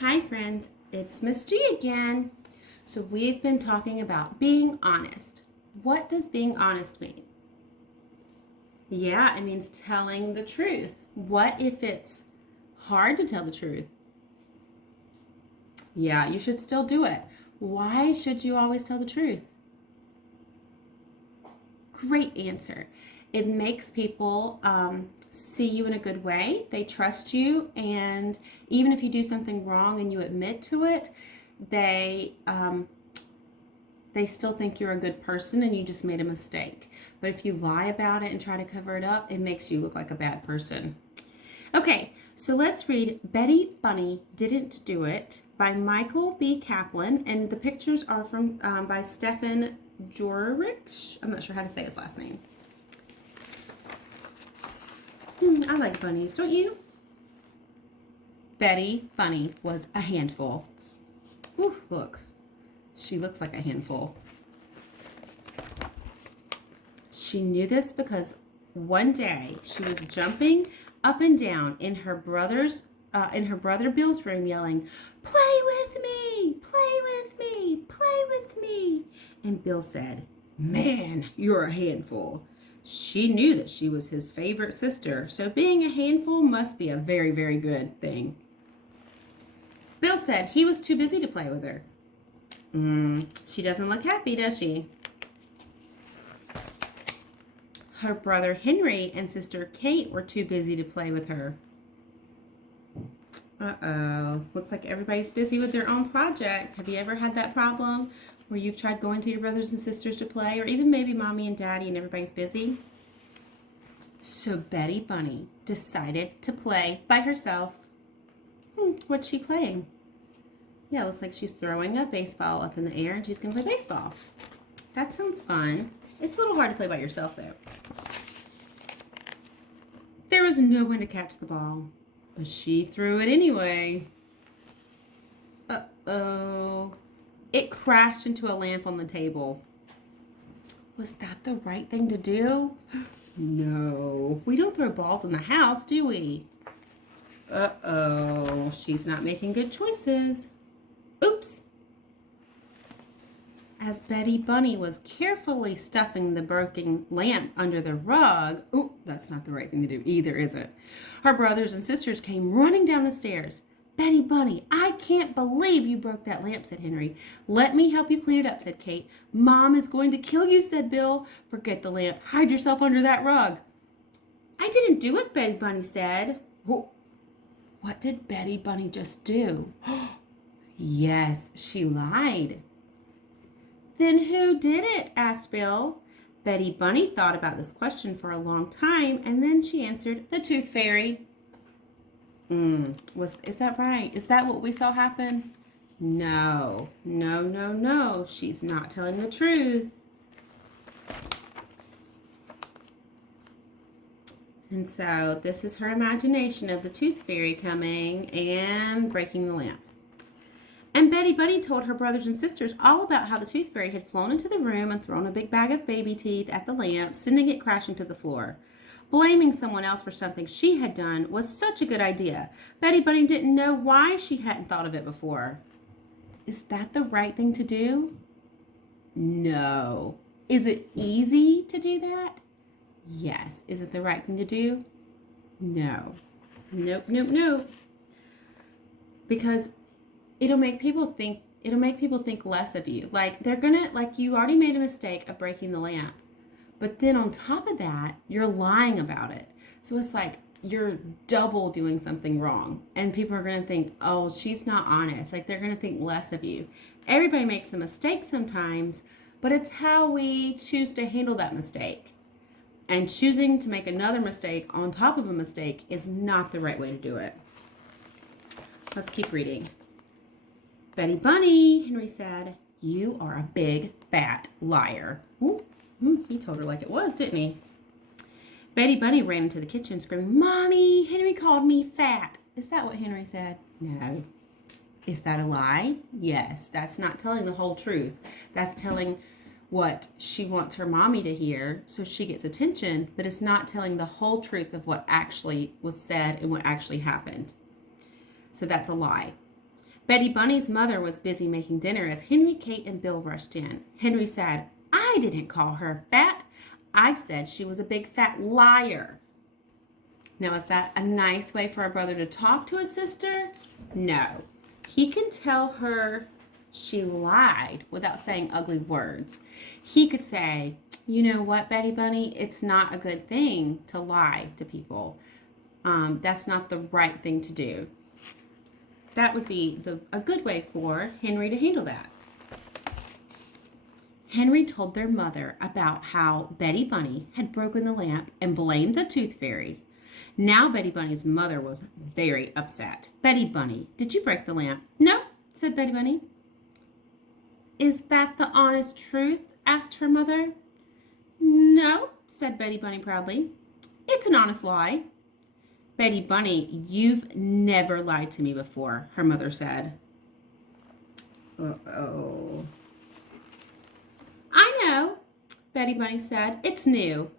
Hi friends, it's Miss G again. So we've been talking about being honest. What does being honest mean? Yeah, it means telling the truth. What if it's hard to tell the truth? Yeah, you should still do it. Why should you always tell the truth? Great answer. It makes people see you in a good way. They trust you, and even if you do something wrong and you admit to it, they they still think you're a good person and you just made a mistake. But if you lie about it and try to cover it up, it makes you look like a bad person. Okay, so let's read Betty Bunny Didn't Do It by Michael B. Kaplan, and the pictures are from by Stefan Jorich. I'm not sure how to say his last name. I like bunnies, don't you? Betty Bunny was a handful. Ooh, look. She looks like a handful. She knew this because one day she was jumping up and down in her brother Bill's room, yelling, "Play with me! Play with me! Play with me!" And Bill said, "Man, you're a handful." She knew that she was his favorite sister, so being a handful must be a very, very good thing. Bill said he was too busy to play with her. She doesn't look happy, does she? Her brother Henry and sister Kate were too busy to play with her. Uh-oh. Looks like everybody's busy with their own projects. Have you ever had that problem where you've tried going to your brothers and sisters to play, or even maybe mommy and daddy and everybody's busy? So Betty Bunny decided to play by herself. What's she playing? Yeah, it looks like she's throwing a baseball up in the air and she's going to play baseball. That sounds fun. It's a little hard to play by yourself, though. There was no one to catch the ball, but she threw it anyway. Uh-oh. It crashed into a lamp on the table. Was that the right thing to do? No. We don't throw balls in the house, do we? Uh-oh. She's not making good choices. Oops. As Betty Bunny was carefully stuffing the broken lamp under the rug, that's not the right thing to do either, is it? Her brothers and sisters came running down the stairs. "Betty Bunny, I can't believe you broke that lamp," said Henry. "Let me help you clean it up," said Kate. "Mom is going to kill you," said Bill. "Forget the lamp. Hide yourself under that rug." "I didn't do it," Betty Bunny said. What did Betty Bunny just do? Yes, she lied. "Then who did it?" asked Bill. Betty Bunny thought about this question for a long time, and then she answered, "The Tooth Fairy." Is that right? Is that what we saw happen? No. No, no, no. She's not telling the truth. And so this is her imagination of the Tooth Fairy coming and breaking the lamp. And Betty Bunny told her brothers and sisters all about how the Tooth Fairy had flown into the room and thrown a big bag of baby teeth at the lamp, sending it crashing to the floor. Blaming someone else for something she had done was such a good idea. Betty Bunny didn't know why she hadn't thought of it before. Is that the right thing to do? No. Is it easy to do that? Yes. Is it the right thing to do? No. Nope, nope, nope. Because it'll make people think less of you. Like you already made a mistake of breaking the lamp. But then on top of that, you're lying about it. So it's like you're double doing something wrong. And people are going to think, "Oh, she's not honest." Like they're going to think less of you. Everybody makes a mistake sometimes, but it's how we choose to handle that mistake. And choosing to make another mistake on top of a mistake is not the right way to do it. Let's keep reading. "Betty Bunny," Henry said, "you are a big, fat liar." Ooh. He told her like it was, didn't he? Betty Bunny ran into the kitchen screaming, "Mommy, Henry called me fat." Is that what Henry said? No. Is that a lie? Yes. That's not telling the whole truth. That's telling what she wants her mommy to hear so she gets attention, but it's not telling the whole truth of what actually was said and what actually happened. So that's a lie. Betty Bunny's mother was busy making dinner as Henry, Kate, and Bill rushed in. Henry said, "I didn't call her fat. I said she was a big fat liar." Now, is that a nice way for a brother to talk to his sister? No. He can tell her she lied without saying ugly words. He could say, "You know what, Betty Bunny? It's not a good thing to lie to people. That's not the right thing to do." That would be a good way for Henry to handle that. Henry told their mother about how Betty Bunny had broken the lamp and blamed the tooth fairy. Now Betty Bunny's mother was very upset. "Betty Bunny, did you break the lamp?" "No," said Betty Bunny. "Is that the honest truth?" asked her mother. "No," said Betty Bunny proudly. "It's an honest lie." "Betty Bunny, you've never lied to me before," her mother said. Uh-oh. "I know," Betty Bunny said. "It's new."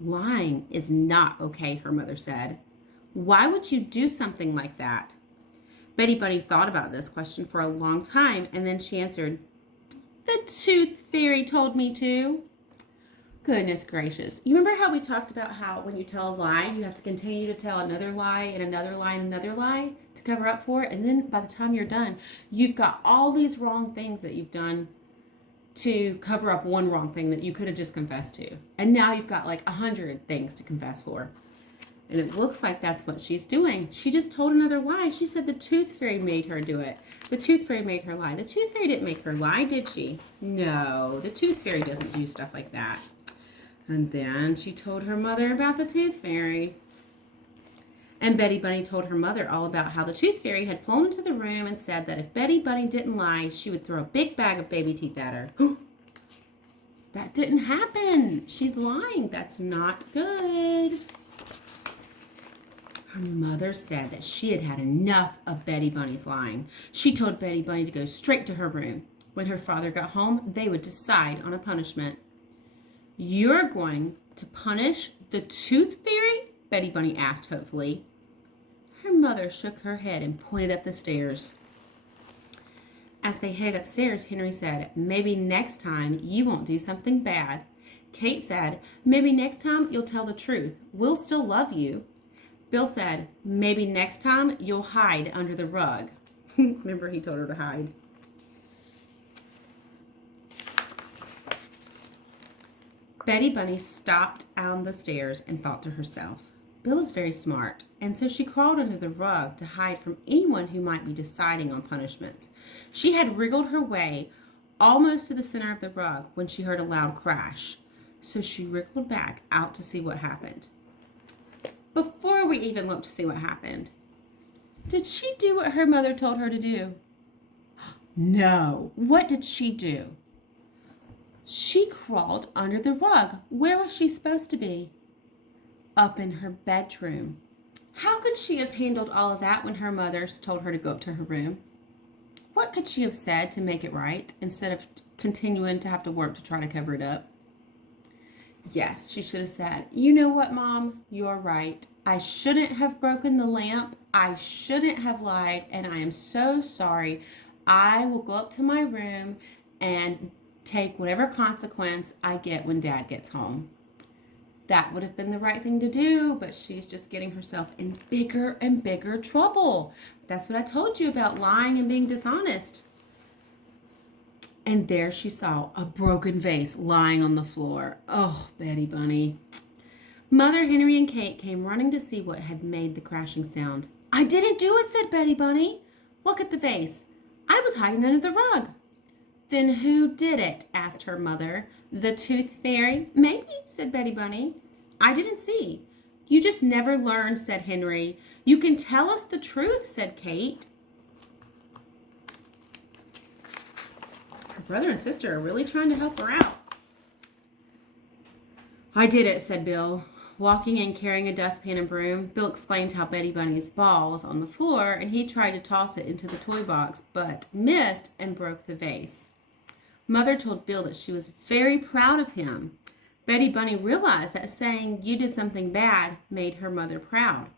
"Lying is not okay," her mother said. "Why would you do something like that?" Betty Bunny thought about this question for a long time, and then she answered, "The tooth fairy told me to." Goodness gracious. You remember how we talked about how when you tell a lie, you have to continue to tell another lie and another lie and another lie to cover up for it? And then by the time you're done, you've got all these wrong things that you've done to cover up one wrong thing that you could have just confessed to. And now you've got like 100 things to confess for. And it looks like that's what she's doing. She just told another lie. She said the tooth fairy made her do it. The tooth fairy made her lie. The tooth fairy didn't make her lie, did she? No, the tooth fairy doesn't do stuff like that. And then she told her mother about the tooth fairy. And Betty Bunny told her mother all about how the tooth fairy had flown into the room and said that if Betty Bunny didn't lie, she would throw a big bag of baby teeth at her. That didn't happen. She's lying. That's not good. Her mother said that she had had enough of Betty Bunny's lying. She told Betty Bunny to go straight to her room. When her father got home, they would decide on a punishment. "You're going to punish the tooth fairy?" Betty Bunny asked hopefully. Her mother shook her head and pointed up the stairs. As they headed upstairs, Henry said, "Maybe next time you won't do something bad." Kate said, "Maybe next time you'll tell the truth. We'll still love you." Bill said, "Maybe next time you'll hide under the rug." Remember, he told her to hide. Betty Bunny stopped on the stairs and thought to herself, "Bill is very smart," and so she crawled under the rug to hide from anyone who might be deciding on punishments. She had wriggled her way almost to the center of the rug when she heard a loud crash, so she wriggled back out to see what happened. Before we even looked to see what happened, did she do what her mother told her to do? No. What did she do? She crawled under the rug. Where was she supposed to be? Up in her bedroom. How could she have handled all of that when her mother told her to go up to her room? What could she have said to make it right instead of continuing to have to work to try to cover it up? Yes, she should have said, "You know what, Mom? You're right. I shouldn't have broken the lamp. I shouldn't have lied, and I am so sorry. I will go up to my room and take whatever consequence I get when Dad gets home." That would have been the right thing to do, but she's just getting herself in bigger and bigger trouble. That's what I told you about lying and being dishonest. And there she saw a broken vase lying on the floor. Oh, Betty Bunny. Mother, Henry, and Kate came running to see what had made the crashing sound. "I didn't do it," said Betty Bunny. "Look at the vase. I was hiding under the rug." "Then who did it?" asked her mother. "The tooth fairy?" "Maybe," said Betty Bunny. "I didn't see." "You just never learned," said Henry. "You can tell us the truth," said Kate. Her brother and sister are really trying to help her out. "I did it," said Bill. Walking in carrying a dustpan and broom, Bill explained how Betty Bunny's ball was on the floor and he tried to toss it into the toy box but missed and broke the vase. Mother told Bill that she was very proud of him. Betty Bunny realized that saying you did something bad made her mother proud.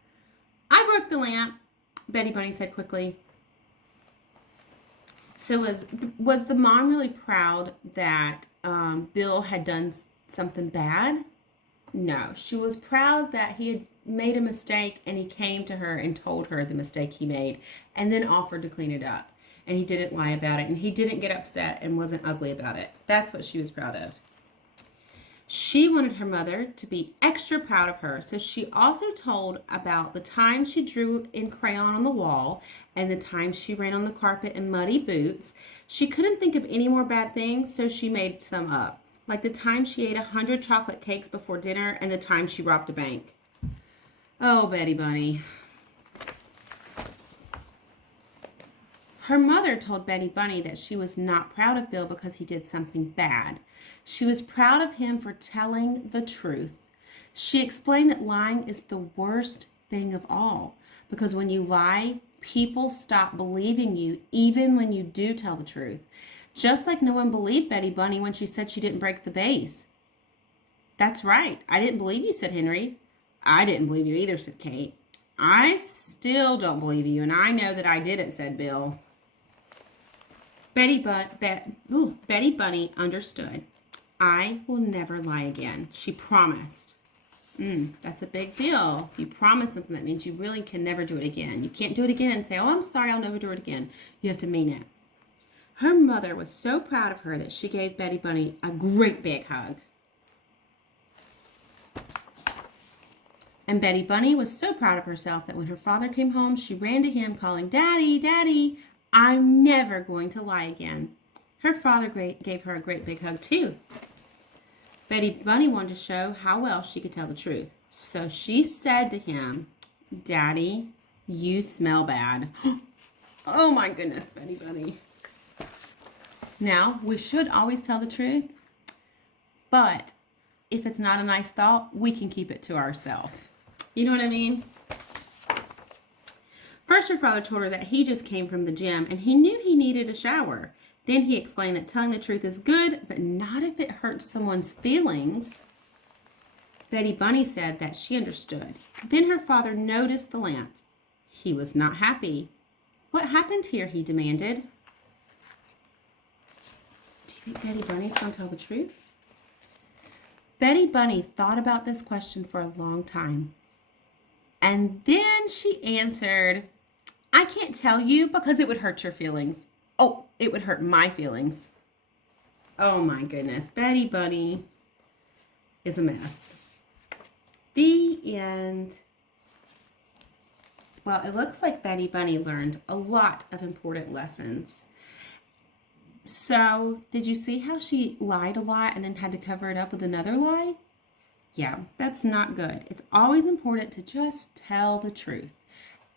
"I broke the lamp," Betty Bunny said quickly. So was the mom really proud that Bill had done something bad? No, she was proud that he had made a mistake and he came to her and told her the mistake he made and then offered to clean it up. And he didn't lie about it and he didn't get upset and wasn't ugly about it. That's what she was proud of. She wanted her mother to be extra proud of her, so she also told about the time she drew in crayon on the wall and the time she ran on the carpet in muddy boots. She couldn't think of any more bad things, so she made some up. Like the time she ate 100 chocolate cakes before dinner and the time she robbed a bank. Oh, Betty Bunny. Her mother told Betty Bunny that she was not proud of Bill because he did something bad. She was proud of him for telling the truth. She explained that lying is the worst thing of all because when you lie, people stop believing you even when you do tell the truth. Just like no one believed Betty Bunny when she said she didn't break the vase. That's right. I didn't believe you, said Henry. I didn't believe you either, said Kate. I still don't believe you, and I know that I did it, said Bill. Betty Bunny understood. I will never lie again. She promised. That's a big deal. You promise something, that means you really can never do it again. You can't do it again and say, oh, I'm sorry, I'll never do it again. You have to mean it. Her mother was so proud of her that she gave Betty Bunny a great big hug. And Betty Bunny was so proud of herself that when her father came home, she ran to him calling, Daddy, Daddy, I'm never going to lie again. Her father gave her a great big hug too. Betty Bunny wanted to show how well she could tell the truth. So she said to him, Daddy, you smell bad. Oh my goodness, Betty Bunny. Now, we should always tell the truth, but if it's not a nice thought, we can keep it to ourselves. You know what I mean? First, her father told her that he just came from the gym and he knew he needed a shower. Then he explained that telling the truth is good, but not if it hurts someone's feelings. Betty Bunny said that she understood. Then her father noticed the lamp. He was not happy. What happened here? He demanded. Do you think Betty Bunny's going to tell the truth? Betty Bunny thought about this question for a long time. And then she answered, I can't tell you because it would hurt your feelings. Oh, it would hurt my feelings. Oh my goodness. Betty Bunny is a mess. The end. Well, it looks like Betty Bunny learned a lot of important lessons. So, did you see how she lied a lot and then had to cover it up with another lie? Yeah, that's not good. It's always important to just tell the truth.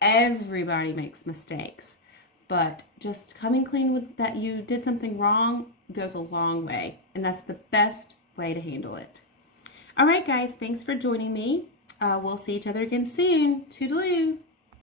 Everybody makes mistakes, but just coming clean with that you did something wrong goes a long way, and that's the best way to handle it. All right, guys, thanks for joining me. We'll see each other again soon. Toodaloo.